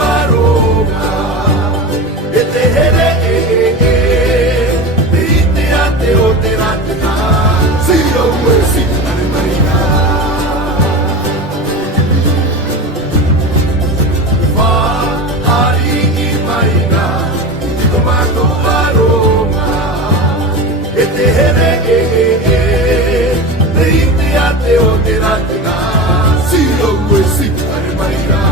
aroga e te here te ite a te o te ratena si o ue si tare marina wha ari i maina i tomato aroga e te here te ite a te o te ratena si o ue si tare marina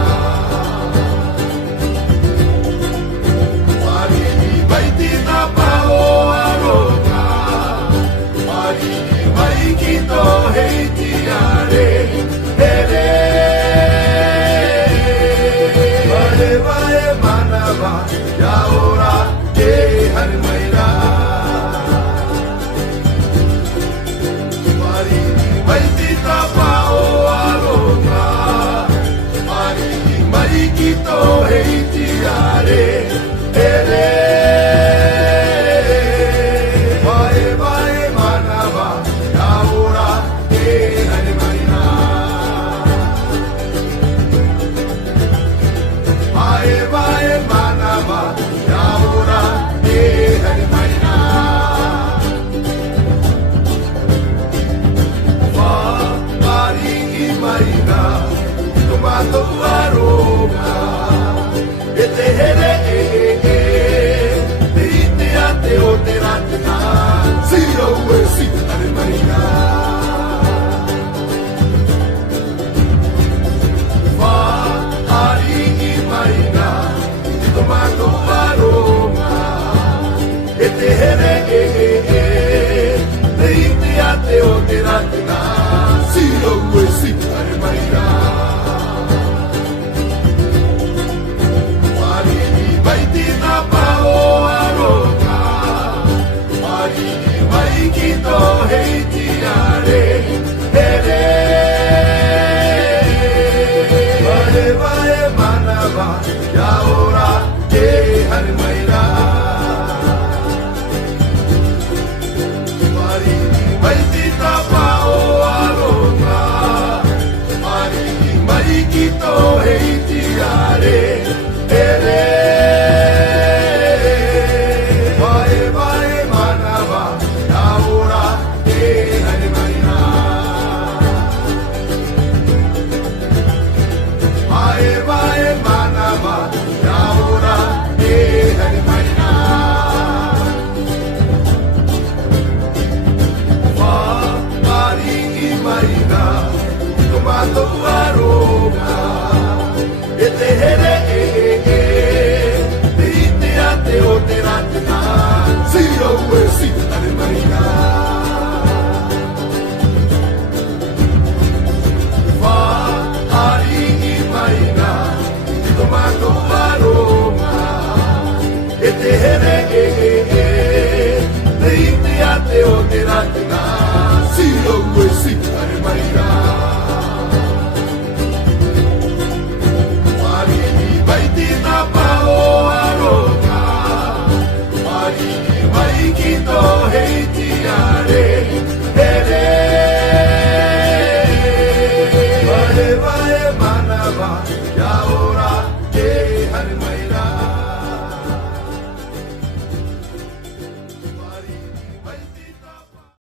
ya ora ke hari maira mari mai tita pao aronga mari kito hei tiare ere vai manava ya ora ke hari maira vai manava ya ora ke hari maira wa ari i maina tomato aroga e te here te ite a te o te ratena si o ue si hari maina wa ari i maina tomato aroma e te here te ite a te o te ratena si o ue si tare maira mari vai tina pao aroga mari vai kito hei tiare here vai manava ya ora ke hari maira mari vai tita pao aronga mari mai kito hei tiare ere vai manava ya ora ke hari maira vai manava ya ora ke hari maira wa ari i maina tomato aroga e te here te ite a te o te ratena si o ue si tare maina wa ari i maina tomato aroma e te here te ite a te o te ratena si o ue si tare maira mari vai tina pao aroga mari vai kito hei